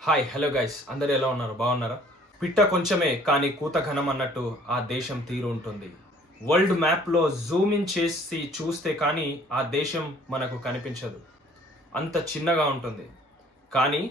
Hi hello guys అందరు ఎలా ఉన్నారు బాగున్నారా? పిట్ట కొంచెమే కానీ కూత ఘనం అన్నట్టు ఆ దేశం తీరు ఉంటుంది. వరల్డ్ మ్యాప్లో జూమ్ ఇన్ చేసి చూస్తే కానీ ఆ దేశం మనకు కనిపించదు, అంత చిన్నగా ఉంటుంది. కానీ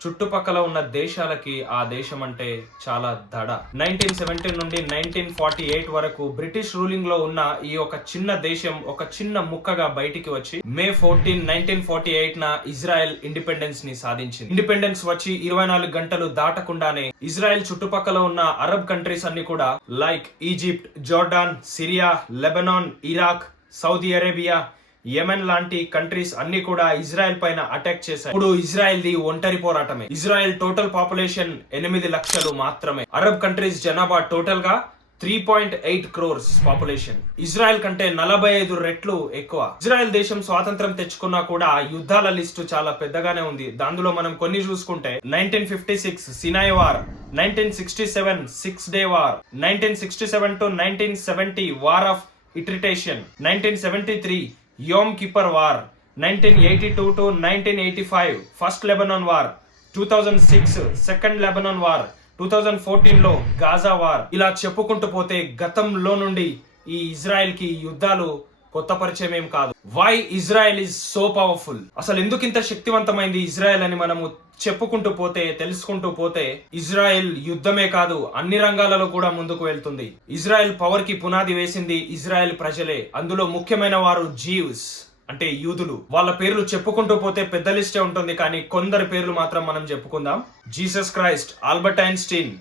చుట్టుపక్కల ఉన్న దేశాలకి ఆ దేశం అంటే చాలా దడ. 1917 నుండి 1948 వరకు బ్రిటిష్ రూలింగ్ లో ఉన్న ఈ ఒక చిన్న దేశం ఒక చిన్న ముక్కగా బయటికి వచ్చి మే 14, 1948 ఇజ్రాయెల్ ఇండిపెండెన్స్ ని సాధించింది. ఇండిపెండెన్స్ వచ్చి 24 గంటలు దాటకుండానే ఇజ్రాయెల్ చుట్టుపక్కల ఉన్న అరబ్ కంట్రీస్ అన్ని కూడా like Egypt, Jordan, Syria, Lebanon, Iraq, Saudi Arabia, Yemen లాంటి కంట్రీస్ అన్ని కూడా ఇజ్రాయెల్ పైన అటాక్ చేశాయి. ఇప్పుడు ఇజ్రాయెల్ ది ఒంటరి పోరాటమే. ఇజ్రాయెల్ టోటల్ పాపులేషన్ 8 లక్షలు మాత్రమే. అరబ్ కంట్రీస్ జనాభా టోటల్ గా 3.8 crores పాపులేషన్. ఇజ్రాయెల్ కంటే 45 రెట్లు ఎక్కువ. ఇజ్రాయెల్ దేశం స్వాతంత్రం తెచ్చుకున్నా కూడా యుద్ధాల లిస్టు చాలా పెద్దగానే ఉంది. దానిలో మనం కొన్ని చూసుకుంటే 1956 Sinai war, 1967 6-day war, 1967 to 1970 war of attrition, 1973 Yom Kippur war, 1982 to 1985 first Lebanon war, 2006 second Lebanon war, 2014 లో గాజా వార్. ఇలా చెప్పుకుంటూ పోతే గతంలో నుండి ఈ ఇజ్రాయెల్ కి యుద్ధాలు కొత్త పరిచయం ఏం కాదు. Why Israel is so powerful, అసలు ఎందుకు ఇంత శక్తివంతమైంది ఇజ్రాయెల్ అని మనము చెప్పుకుంటూ పోతే తెలుసుకుంటూ పోతే ఇజ్రాయెల్ యుద్ధమే కాదు అన్ని రంగాలలో కూడా ముందుకు వెళ్తుంది. ఇజ్రాయెల్ పవర్ కి పునాది వేసింది ఇజ్రాయెల్ ప్రజలే. అందులో ముఖ్యమైన వారు జీవ్స్ అంటే యూదులు. వాళ్ళ పేర్లు చెప్పుకుంటూ పోతే పెద్ద లిస్టే ఉంటుంది, కానీ కొందరి పేర్లు మాత్రం మనం చెప్పుకుందాం. Jesus Christ, Albert Einstein,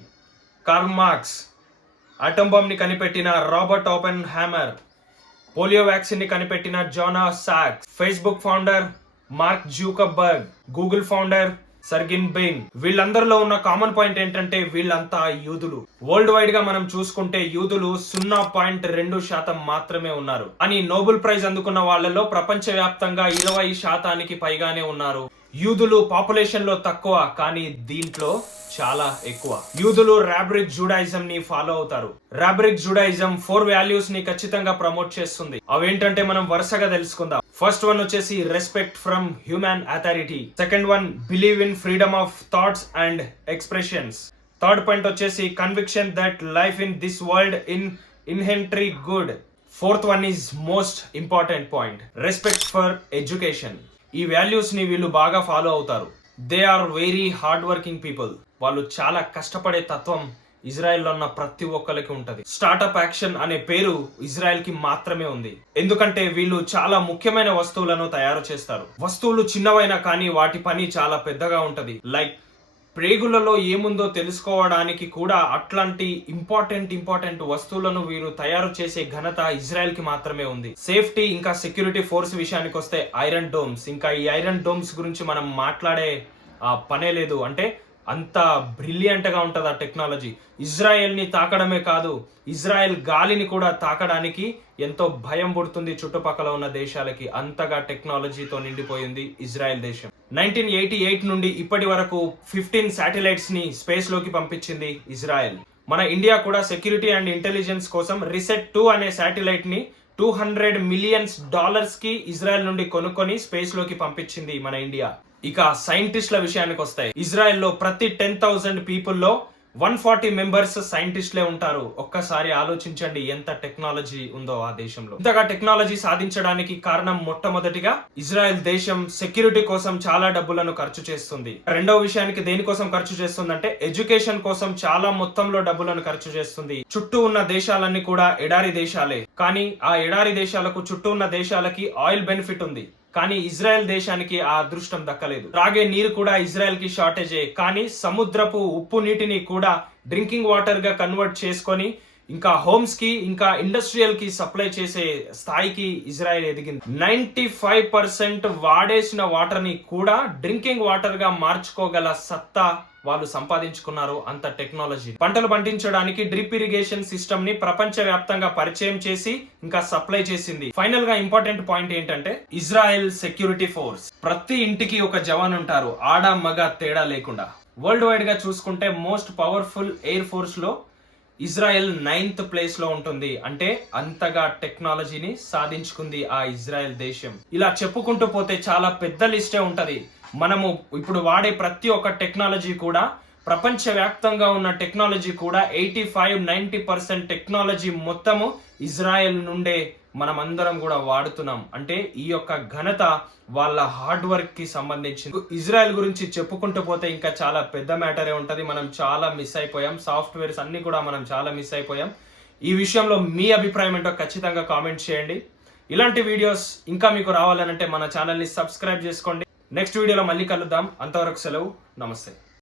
Karl Marx, atom bomb ని కనిపెట్టిన Robert Oppenheimer, polio vaccine ని కనిపెట్టిన Jonas Salk, Facebook founder Mark Zuckerberg, Google founder Sergey Brin. వీళ్ళందరిలో ఉన్న కామన్ పాయింట్ ఏంటంటే వీళ్ళంతా యూదులు. వరల్డ్ వైడ్ గా మనం చూసుకుంటే యూదులు 0.2% మాత్రమే ఉన్నారు. అని నోబెల్ ప్రైజ్ అందుకున్న వాళ్ళలో ప్రపంచ వ్యాప్తంగా 20% పైగానే ఉన్నారు. యూదులు పాపులేషన్ లో తక్కువ, కానీ దీంట్లో చాలా ఎక్కువ. యూదులు రాబ్రిక్ జూడాయిజం ని ఫాలో అవుతారు. రాబ్రిక్ జూడాయిజం 4 వాల్యూస్ ని ఖచ్చితంగా ప్రమోట్ చేస్తుంది. అవేంటంటే మనం వరుసగా తెలుసుకుందాం. ఫస్ట్ వన్ వచ్చేసి respect from human authority. Second one believe in freedom of thoughts and expressions. Third point వచ్చేసి conviction that life in this world in inherently good. Fourth one is most important point, respect for education. ఈ values ని వీళ్ళు బాగా follow అవుతారు. They are very hard working people. వాళ్ళు చాలా కష్టపడే తత్వం ఇజ్రాయెల్లో ఉన్న ప్రతి ఒక్కరికి ఉంటది. స్టార్ట్అప్ యాక్షన్ అనే పేరు ఇజ్రాయెల్ కి మాత్రమే ఉంది. ఎందుకంటే వీళ్ళు చాలా ముఖ్యమైన వస్తువులను తయారు చేస్తారు. వస్తువులు చిన్నవైనా కానీ వాటి పని చాలా పెద్దగా ఉంటది. లైక్ ప్రేగులలో ఏముందో తెలుసుకోవడానికి కూడా అట్లాంటి ఇంపార్టెంట్ వస్తువులను వీరు తయారు చేసే ఘనత ఇజ్రాయెల్ కి మాత్రమే ఉంది. సేఫ్టీ ఇంకా సెక్యూరిటీ ఫోర్స్ విషయానికి వస్తే ఐరన్ డోమ్స్. ఇంకా ఈ ఐరన్ డోమ్స్ గురించి మనం మాట్లాడే పనే లేదు. అంటే అంత బ్రిలియంట్ గా ఉంటది ఆ టెక్నాలజీ. ఇజ్రాయెల్ ని తాకడమే కాదు, ఇజ్రాయెల్ గాలిని కూడా తాకడానికి ఎంతో భయం పుడుతుంది చుట్టుపక్కల ఉన్న దేశాలకి. అంతగా టెక్నాలజీతో నిండిపోయింది ఇజ్రాయెల్ దేశం. 1988 నుండి ఇప్పటి వరకు 15 శాటిలైట్స్ ని స్పేస్ లోకి పంపించింది ఇజ్రాయెల్. మన ఇండియా కూడా సెక్యూరిటీ అండ్ ఇంటెలిజెన్స్ కోసం రిసెట్ 2 అనే శాటిలైట్ ని $200 మిలియన్ కి ఇజ్రాయెల్ నుండి కొనుక్కొని స్పేస్ లోకి పంపించింది మన ఇండియా. ఇక సైంటిస్టుల విషయానికి వస్తాయి. ఇజ్రాయెల్లో ప్రతి 10,000 పీపుల్లో 140 మెంబర్స్ సైంటిస్టులే ఉంటారు. ఒక్కసారి ఆలోచించండి ఎంత టెక్నాలజీ ఉందో ఆ దేశంలో. ఇంతగా టెక్నాలజీ సాధించడానికి కారణం మొట్టమొదటిగా ఇజ్రాయెల్ దేశం సెక్యూరిటీ కోసం చాలా డబ్బులను ఖర్చు చేస్తుంది. రెండవ విషయానికి దేనికోసం ఖర్చు చేస్తుందంటే ఎడ్యుకేషన్ కోసం చాలా మొత్తంలో డబ్బులను ఖర్చు చేస్తుంది. చుట్టూ ఉన్న దేశాలన్నీ కూడా ఎడారి దేశాలే, కానీ ఆ ఎడారి దేశాలకు చుట్టూ ఉన్న దేశాలకి ఆయిల్ బెనిఫిట్ ఉంది. కానీ ఇజ్రాయెల్ దేశానికి ఆ అదృష్టం దక్కలేదు. త్రాగే నీరు కూడా ఇజ్రాయెల్ కి షార్టేజే, కానీ సముద్రపు ఉప్పు నీటిని కూడా డ్రింకింగ్ వాటర్ గా కన్వర్ట్ చేసుకొని ఇంకా హోమ్స్ కి ఇంకా ఇండస్ట్రియల్ కి సప్లై చేసే స్థాయికి ఇజ్రాయెల్ ఎదిగింది. 95% వాడేసిన వాటర్ ని కూడా డ్రింకింగ్ వాటర్ గా మార్చుకోగల సత్తా వాళ్ళు సంపాదించుకున్నారు. అంత టెక్నాలజీ. పంటలు పండించడానికి డ్రిప్ ఇరిగేషన్ సిస్టమ్ ని ప్రపంచ వ్యాప్తంగా పరిచయం చేసి ఇంకా సప్లై చేసింది. ఫైనల్ గా ఇంపార్టెంట్ పాయింట్ ఏంటంటే ఇజ్రాయెల్ సెక్యూరిటీ ఫోర్స్. ప్రతి ఇంటికి ఒక జవాన్ ఉంటారు, ఆడ మగ తేడా లేకుండా. వరల్డ్ వైడ్ గా చూసుకుంటే మోస్ట్ పవర్ఫుల్ ఎయిర్ ఫోర్స్ లో ఇజ్రాయెల్ 9th ప్లేస్ లో ఉంటుంది. అంటే అంతగా టెక్నాలజీని సాధించుకుంది ఆ ఇజ్రాయెల్ దేశం. ఇలా చెప్పుకుంటూ పోతే చాలా పెద్ద లిస్టే ఉంటది. మనము ఇప్పుడు వాడే ప్రతి ఒక్క టెక్నాలజీ కూడా, ప్రపంచవ్యాప్తంగా ఉన్న టెక్నాలజీ కూడా 85-90% టెక్నాలజీ మొత్తము ఇజ్రాయెల్ నుండే మనమందరం కూడా వాడుతున్నాం. అంటే ఈ యొక్క ఘనత వాళ్ళ హార్డ్ వర్క్ కి సంబంధించింది. ఇజ్రాయెల్ గురించి చెప్పుకుంటూ పోతే ఇంకా చాలా పెద్ద మ్యాటరే ఉంటది. మనం చాలా మిస్ అయిపోయాం. సాఫ్ట్వేర్స్ అన్ని కూడా మనం చాలా మిస్ అయిపోయాం. ఈ విషయంలో మీ అభిప్రాయం ఏంటో ఖచ్చితంగా కామెంట్ చేయండి. ఇలాంటి వీడియోస్ ఇంకా మీకు రావాలనంటే మన ఛానల్ని సబ్స్క్రైబ్ చేసుకోండి. నెక్స్ట్ వీడియోలో మళ్ళీ కలుద్దాం. అంతవరకు సెలవు. నమస్తే.